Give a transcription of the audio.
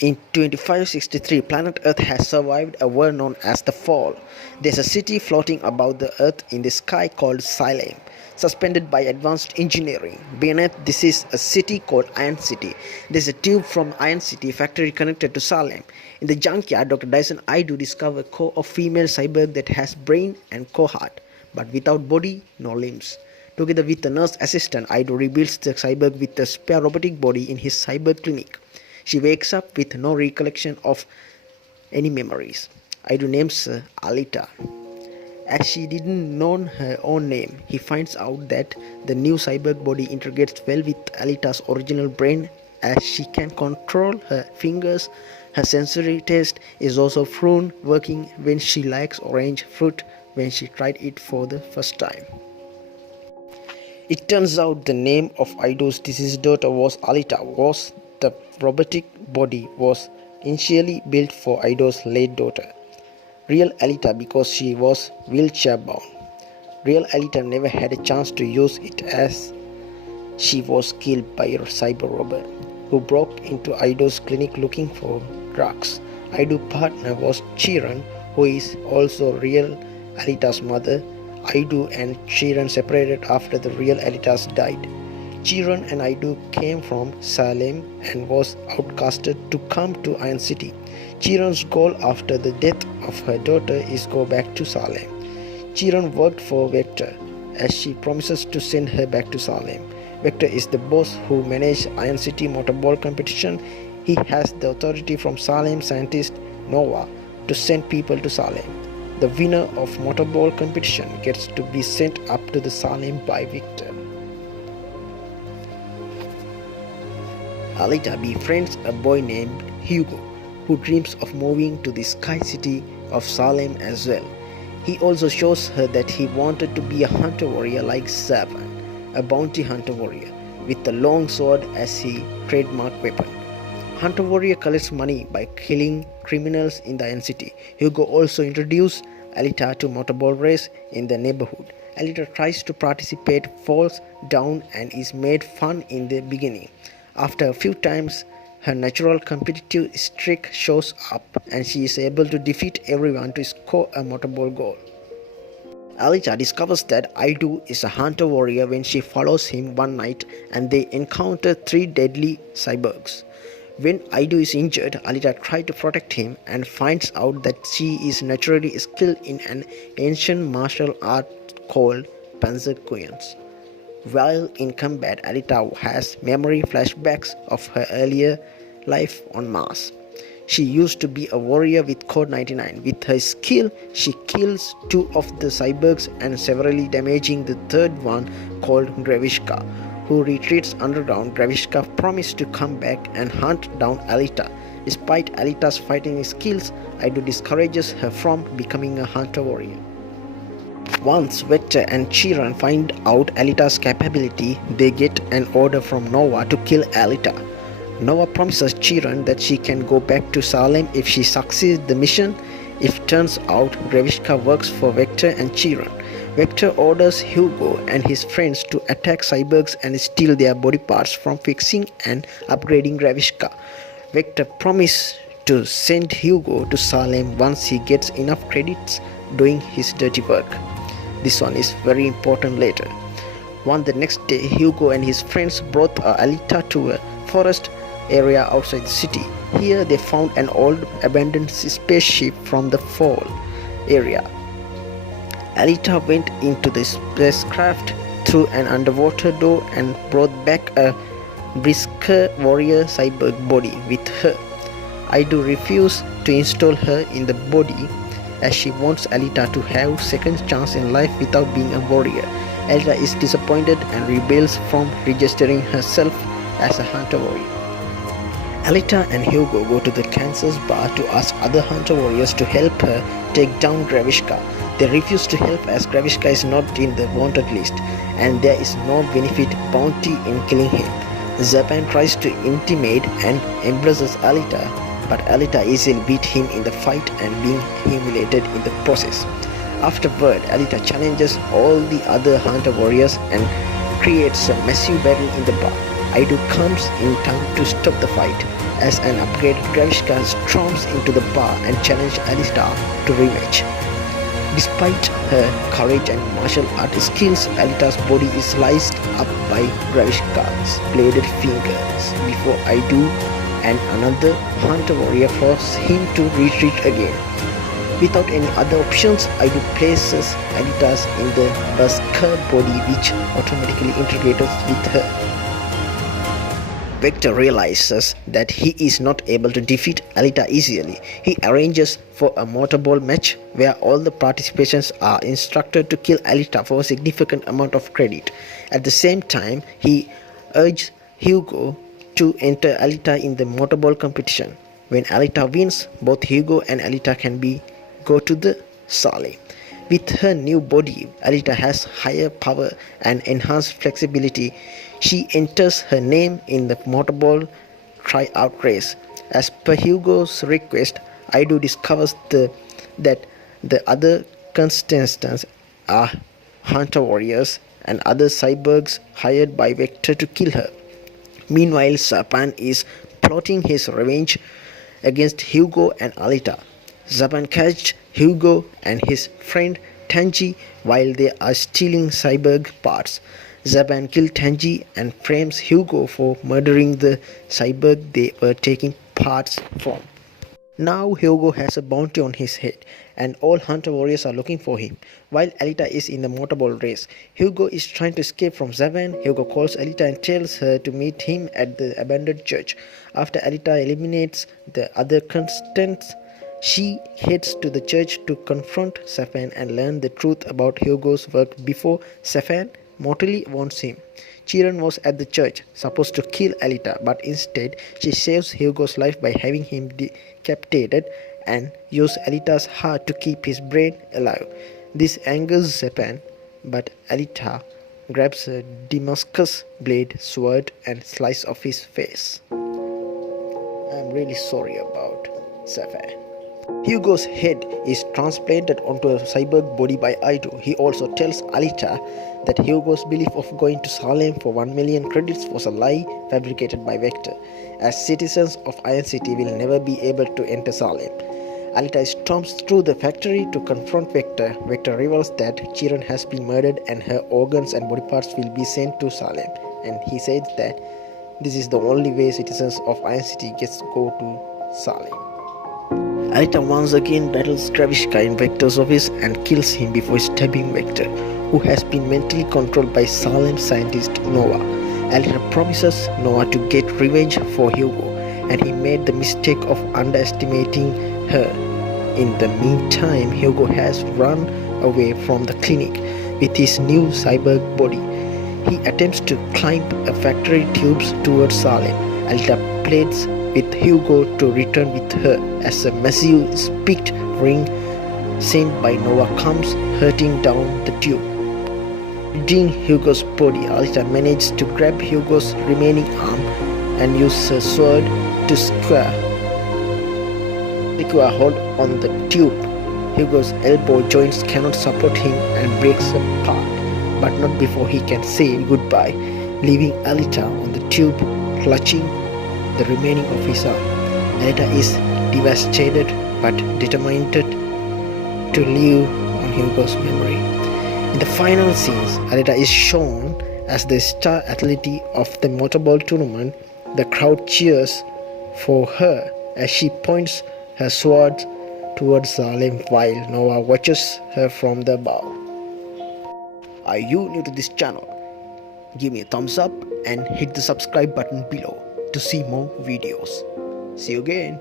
In 2563, planet Earth has survived a war known as the Fall. There's a city floating above the Earth in the sky called Salem, suspended by advanced engineering. Beneath this is a city called Iron City. There's a tube from Iron City factory connected to Salem. In the junkyard, Dr. Dyson Ido discovers a core of female cyborg that has brain and core heart, but without body, no limbs. Together with the nurse assistant, Ido rebuilds the cyborg with a spare robotic body in his cyber clinic. She wakes up with no recollection of any memories. Ido names her Alita. As she didn't know her own name, he finds out that the new cyborg body integrates well with Alita's original brain as she can control her fingers. Her sensory taste is also prune, working when she likes orange fruit when she tried it for the first time. It turns out the name of Ido's deceased daughter was Alita. The robotic body was initially built for Ido's late daughter, real Alita, because she was wheelchair bound. Real Alita never had a chance to use it as she was killed by a cyber robber who broke into Ido's clinic looking for drugs. Ido's partner was Chiran, who is also real Alita's mother. Ido and Chiran separated after the real Alitas died. Chiran and Ido came from Salem and was outcasted to come to Iron City. Chiran's goal after the death of her daughter is go back to Salem. Chiran worked for Vector as she promises to send her back to Salem. Vector is the boss who manages Iron City motorball competition. He has the authority from Salem scientist Nova to send people to Salem. The winner of motorball competition gets to be sent up to the Salem by Victor. Alita befriends a boy named Hugo, who dreams of moving to the sky city of Salem as well. He also shows her that he wanted to be a hunter warrior like Zaban, a bounty hunter warrior, with a long sword as his trademark weapon. Hunter warrior collects money by killing criminals in the city. Hugo also introduced Alita to motorball race in the neighborhood. Alita tries to participate, falls down, and is made fun in the beginning. After a few times, her natural competitive streak shows up and she is able to defeat everyone to score a motorball goal. Alita discovers that Ido is a hunter warrior when she follows him one night and they encounter 3 deadly cyborgs. When Ido is injured, Alita tries to protect him and finds out that she is naturally skilled in an ancient martial art called Panzerkuans. While in combat, Alita has memory flashbacks of her earlier life on Mars. She used to be a warrior with Code 99. With her skill, she kills 2 of the cyborgs and severely damaging the third one called Gravishka, who retreats underground. Gravishka promised to come back and hunt down Alita. Despite Alita's fighting skills, Ido discourages her from becoming a hunter warrior. Once Vector and Chiran find out Alita's capability, they get an order from Nova to kill Alita. Nova promises Chiran that she can go back to Salem if she succeeds the mission. It turns out Gravishka works for Vector and Chiran. Vector orders Hugo and his friends to attack cyborgs and steal their body parts from fixing and upgrading Gravishka. Vector promises to send Hugo to Salem once he gets enough credits doing his dirty work. This one is very important later. The next day, Hugo and his friends brought Alita to a forest area outside the city. Here they found an old abandoned spaceship from the Fall area. Alita went into the spacecraft through an underwater door and brought back a brisker warrior cyborg body with her. Ido refused to install her in the body as she wants Alita to have second chance in life without being a warrior. Alita is disappointed and rebels from registering herself as a hunter warrior. Alita and Hugo go to the Kansas bar to ask other hunter warriors to help her take down Gravishka. They refuse to help as Gravishka is not in the wanted list and there is no benefit bounty in killing him. Zapan tries to intimidate and embraces Alita, but Alita easily beat him in the fight and being humiliated in the process. Afterward, Alita challenges all the other hunter warriors and creates a massive battle in the bar. Ido comes in time to stop the fight. As an upgrade, Gravishka storms into the bar and challenges Alita to rematch. Despite her courage and martial art skills, Alita's body is sliced up by Gravishka's bladed fingers before I do, and another hunter warrior forces him to retreat again. Without any other options, I do places Alita's in the Berserker body, which automatically integrates with her. Vector realizes that he is not able to defeat Alita easily. He arranges for a motorball match where all the participants are instructed to kill Alita for a significant amount of credit. At the same time, he urges Hugo to enter Alita in the motorball competition. When Alita wins, both Hugo and Alita can go to the Salem. With her new body, Alita has higher power and enhanced flexibility. She enters her name in the motorball tryout race. As per Hugo's request, Ido discovers that the other contestants are hunter warriors and other cyborgs hired by Vector to kill her. Meanwhile, Zapan is plotting his revenge against Hugo and Alita. Zapan catches Hugo and his friend Tanji while they are stealing cyborg parts. Zapan kills Tanji and frames Hugo for murdering the cyborg they were taking parts from. Now Hugo has a bounty on his head, and all hunter warriors are looking for him. While Alita is in the motorball race, Hugo is trying to escape from Zapan. Hugo calls Alita and tells her to meet him at the abandoned church. After Alita eliminates the other contestants, she heads to the church to confront Zapan and learn the truth about Hugo's work before Zapan mortally wounds him. Chiron was at the church, supposed to kill Alita, but instead she saves Hugo's life by having him decapitated and uses Alita's heart to keep his brain alive. This angers Zapan, but Alita grabs a Damascus blade sword and slices off his face. I'm really sorry about Zapan. Hugo's head is transplanted onto a cyborg body by Ido. He also tells Alita that Hugo's belief of going to Salem for 1 million credits was a lie fabricated by Vector, as citizens of Iron City will never be able to enter Salem. Alita storms through the factory to confront Vector. Vector reveals that Chiron has been murdered and her organs and body parts will be sent to Salem, and he says that this is the only way citizens of Iron City gets to go to Salem. Alita once again battles Gravishka in Vector's office and kills him before stabbing Vector, who has been mentally controlled by Salem scientist Nova. Alita promises Nova to get revenge for Hugo, and he made the mistake of underestimating her. In the meantime, Hugo has run away from the clinic with his new cyborg body. He attempts to climb a factory tubes towards Salem. Alita pleads with Hugo to return with her as a massive spiked ring sent by Nova comes hurting down the tube. Reading Hugo's body, Alita manages to grab Hugo's remaining arm and use her sword to secure hold on the tube. Hugo's elbow joints cannot support him and breaks apart, but not before he can say goodbye, leaving Alita on the tube clutching the remaining of his arm. Alita is devastated but determined to live on Hugo's memory. In the final scenes, Alita is shown as the star athlete of the motorball tournament. The crowd cheers for her as she points her sword towards Salem while Nova watches her from the bow. Are you new to this channel? Give me a thumbs up and hit the subscribe button below to see more videos. See you again.